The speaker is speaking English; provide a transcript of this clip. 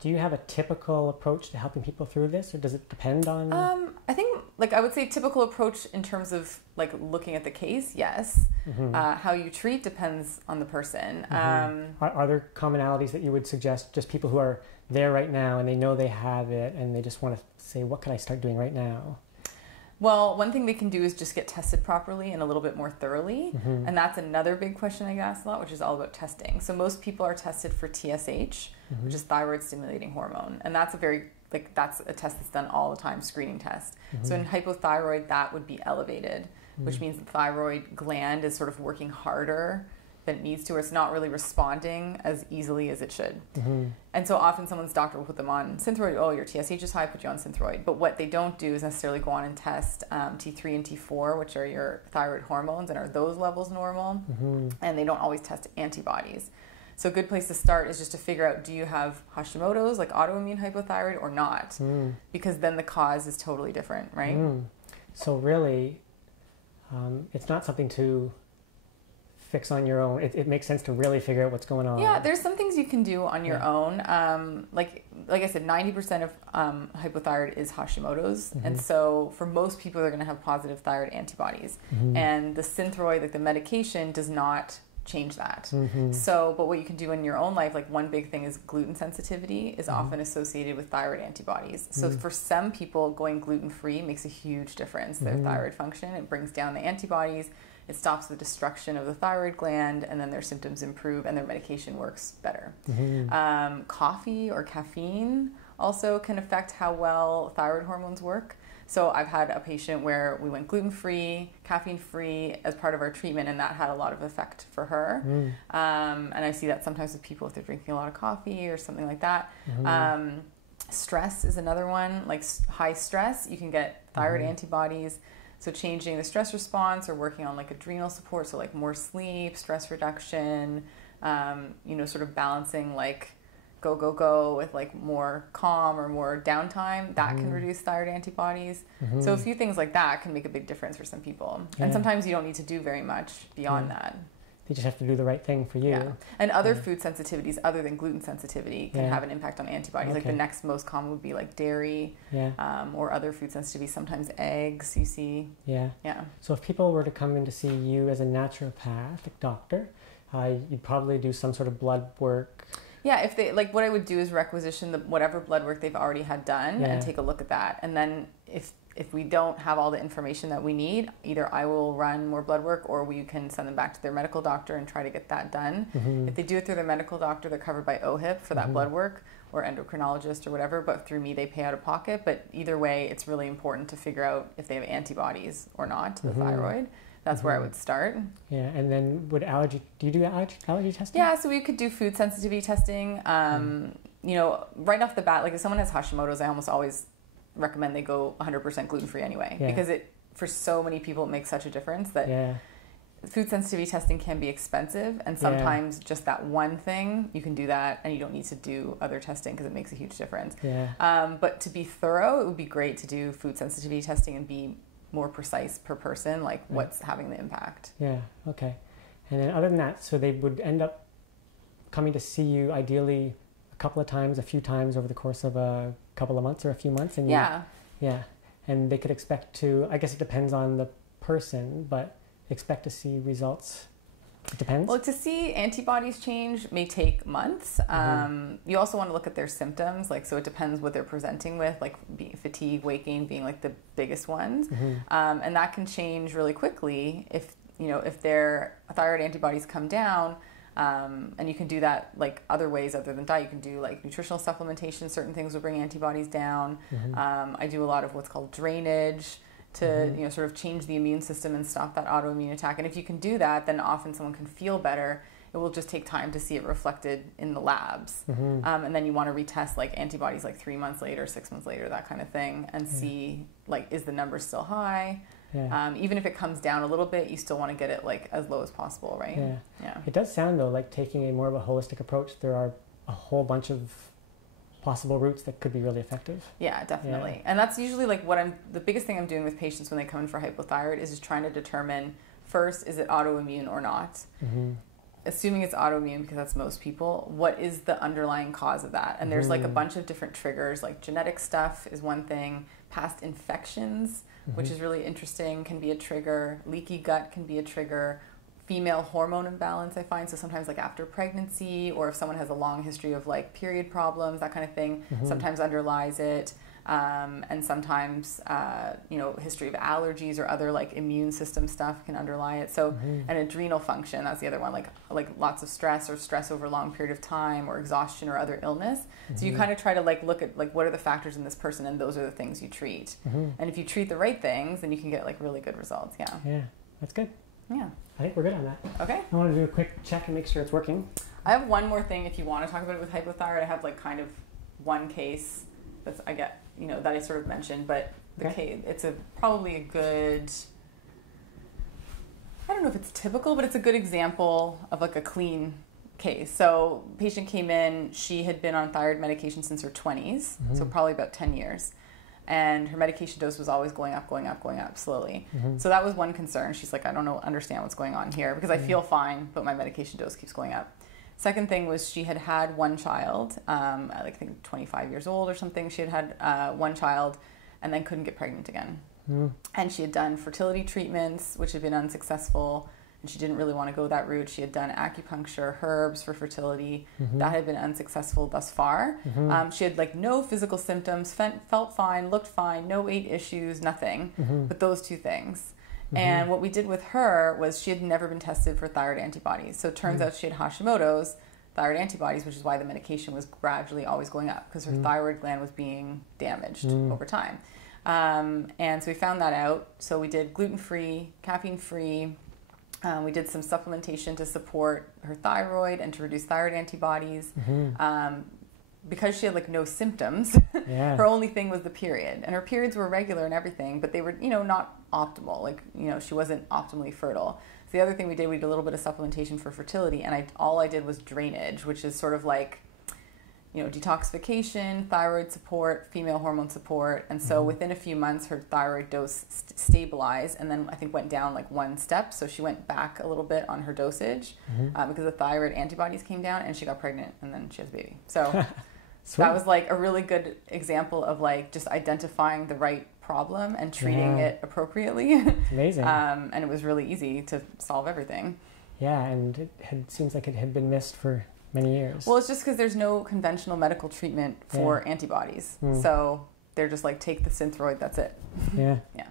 Do you have a typical approach to helping people through this, or does it depend on? I think, like, I would say typical approach in terms of like looking at the case, yes. How you treat depends on the person. Are there commonalities that you would suggest, just people who are there right now and they know they have it and they just want to say, what can I start doing right now? Well, one thing they can do is just get tested properly and a little bit more thoroughly. And that's another big question I get asked a lot, which is all about testing. So most people are tested for TSH, which is thyroid stimulating hormone. And that's that's a test that's done all the time, screening test. So in hypothyroid, that would be elevated, which means the thyroid gland is sort of working harder than it needs to, or it's not really responding as easily as it should. And so often someone's doctor will put them on Synthroid. Oh, your TSH is high, put you on Synthroid. But what they don't do is necessarily go on and test T3 and T4, which are your thyroid hormones, and are those levels normal? And they don't always test antibodies. So a good place to start is just to figure out, do you have Hashimoto's, like autoimmune hypothyroid, or not? Because then the cause is totally different, right? So really, it's not something to fix on your own. It makes sense to really figure out what's going on. Yeah, there's some things you can do on your own. Like I said, 90% of hypothyroid is Hashimoto's. And so for most people, they're going to have positive thyroid antibodies. And the Synthroid, like the medication, does not change that. So, but what you can do in your own life, like one big thing is gluten sensitivity is often associated with thyroid antibodies. So for some people, going gluten-free makes a huge difference. Their thyroid function, it brings down the antibodies, it stops the destruction of the thyroid gland, and then their symptoms improve and their medication works better. Coffee or caffeine also can affect how well thyroid hormones work. So I've had a patient where we went gluten-free, caffeine-free as part of our treatment, and that had a lot of effect for her. And I see that sometimes with people if they're drinking a lot of coffee or something like that. Stress is another one. Like high stress, you can get thyroid antibodies. So changing the stress response or working on like adrenal support, so like more sleep, stress reduction, sort of balancing like go with like more calm or more downtime, that can reduce thyroid antibodies. So a few things like that can make a big difference for some people. And sometimes you don't need to do very much beyond that. You just have to do the right thing for you. And other food sensitivities other than gluten sensitivity can have an impact on antibodies. Like the next most common would be like dairy or other food sensitivities, sometimes eggs you see. So if people were to come in to see you as a naturopathic doctor, you'd probably do some sort of blood work. Yeah, if they like, what I would do is requisition whatever blood work they've already had done and take a look at that. And then if we don't have all the information that we need, either I will run more blood work or we can send them back to their medical doctor and try to get that done. If they do it through their medical doctor, they're covered by OHIP for that blood work, or endocrinologist or whatever, but through me they pay out of pocket. But either way, it's really important to figure out if they have antibodies or not to the thyroid. That's where I would start. Yeah, and then do you do allergy testing? Yeah, so we could do food sensitivity testing. Right off the bat, like if someone has Hashimoto's, I almost always recommend they go 100% gluten-free anyway, because for so many people it makes such a difference that food sensitivity testing can be expensive, and sometimes just that one thing, you can do that and you don't need to do other testing because it makes a huge difference. But to be thorough, it would be great to do food sensitivity testing and be more precise per person, like what's having the impact. Okay. And then other than that, so they would end up coming to see you ideally a few times over the course of a couple of months or a few months, and and they could expect to, I guess it depends on the person, but expect to see results. It depends. Well, to see antibodies change may take months. You also want to look at their symptoms, so it depends what they're presenting with, like fatigue, weight gain being like the biggest ones, and that can change really quickly if their thyroid antibodies come down. And you can do that like other ways other than diet. You can do like nutritional supplementation. Certain things will bring antibodies down. I do a lot of what's called drainage to sort of change the immune system and stop that autoimmune attack. And if you can do that, then often someone can feel better. It will just take time to see it reflected in the labs. And then you want to retest like antibodies like 3 months later, 6 months later, that kind of thing, and see like, is the number still high? Even if it comes down a little bit, you still want to get it like as low as possible, right? It does sound though like taking a more of a holistic approach. There are a whole bunch of possible routes that could be really effective. Yeah, definitely. And that's usually like the biggest thing I'm doing with patients when they come in for hypothyroid is just trying to determine first, is it autoimmune or not? assuming it's autoimmune, because that's most people, what is the underlying cause of that? And there's like a bunch of different triggers, like genetic stuff is one thing, past infections, which is really interesting, can be a trigger, leaky gut can be a trigger, female hormone imbalance, I find. So sometimes like after pregnancy, or if someone has a long history of like period problems, that kind of thing, sometimes underlies it. And sometimes, history of allergies or other like immune system stuff can underlie it. So, and adrenal function, that's the other one, like lots of stress or stress over a long period of time, or exhaustion or other illness. So you kind of try to like look at like what are the factors in this person, and those are the things you treat. And if you treat the right things, then you can get like really good results. Yeah. Yeah, that's good. Yeah. I think we're good on that. Okay. I want to do a quick check and make sure it's working. I have one more thing if you want to talk about it with hypothyroid. I have like kind of one case that's, I get, that I sort of mentioned, but the case, it's probably a good, I don't know if it's typical, but it's a good example of like a clean case. So patient came in, she had been on thyroid medication since her 20s, so probably about 10 years. And her medication dose was always going up slowly. So that was one concern. She's like, I don't understand what's going on here, because I feel fine, but my medication dose keeps going up. Second thing was she had one child, I think 25 years old or something. She had one child and then couldn't get pregnant again. And she had done fertility treatments, which had been unsuccessful, and she didn't really want to go that route. She had done acupuncture, herbs for fertility. That had been unsuccessful thus far. She had like no physical symptoms, felt fine, looked fine, no weight issues, nothing, but those two things. And what we did with her was she had never been tested for thyroid antibodies. So it turns out she had Hashimoto's thyroid antibodies, which is why the medication was gradually always going up, because her thyroid gland was being damaged over time. And so we found that out. So we did gluten-free, caffeine-free. We did some supplementation to support her thyroid and to reduce thyroid antibodies. Because she had like no symptoms, her only thing was the period, and her periods were regular and everything, but they were, not optimal. Like, she wasn't optimally fertile. So the other thing we did a little bit of supplementation for fertility, and all I did was drainage, which is sort of like, detoxification, thyroid support, female hormone support. And so within a few months, her thyroid dose stabilized, and then I think went down like one step. So she went back a little bit on her dosage because the thyroid antibodies came down, and she got pregnant, and then she has a baby. So that was like a really good example of like just identifying the right problem and treating it appropriately. Amazing. And it was really easy to solve everything. Yeah, and it seems like it had been missed for many years. Well, it's just because there's no conventional medical treatment for antibodies. So they're just like, take the Synthroid, that's it. Yeah. Yeah.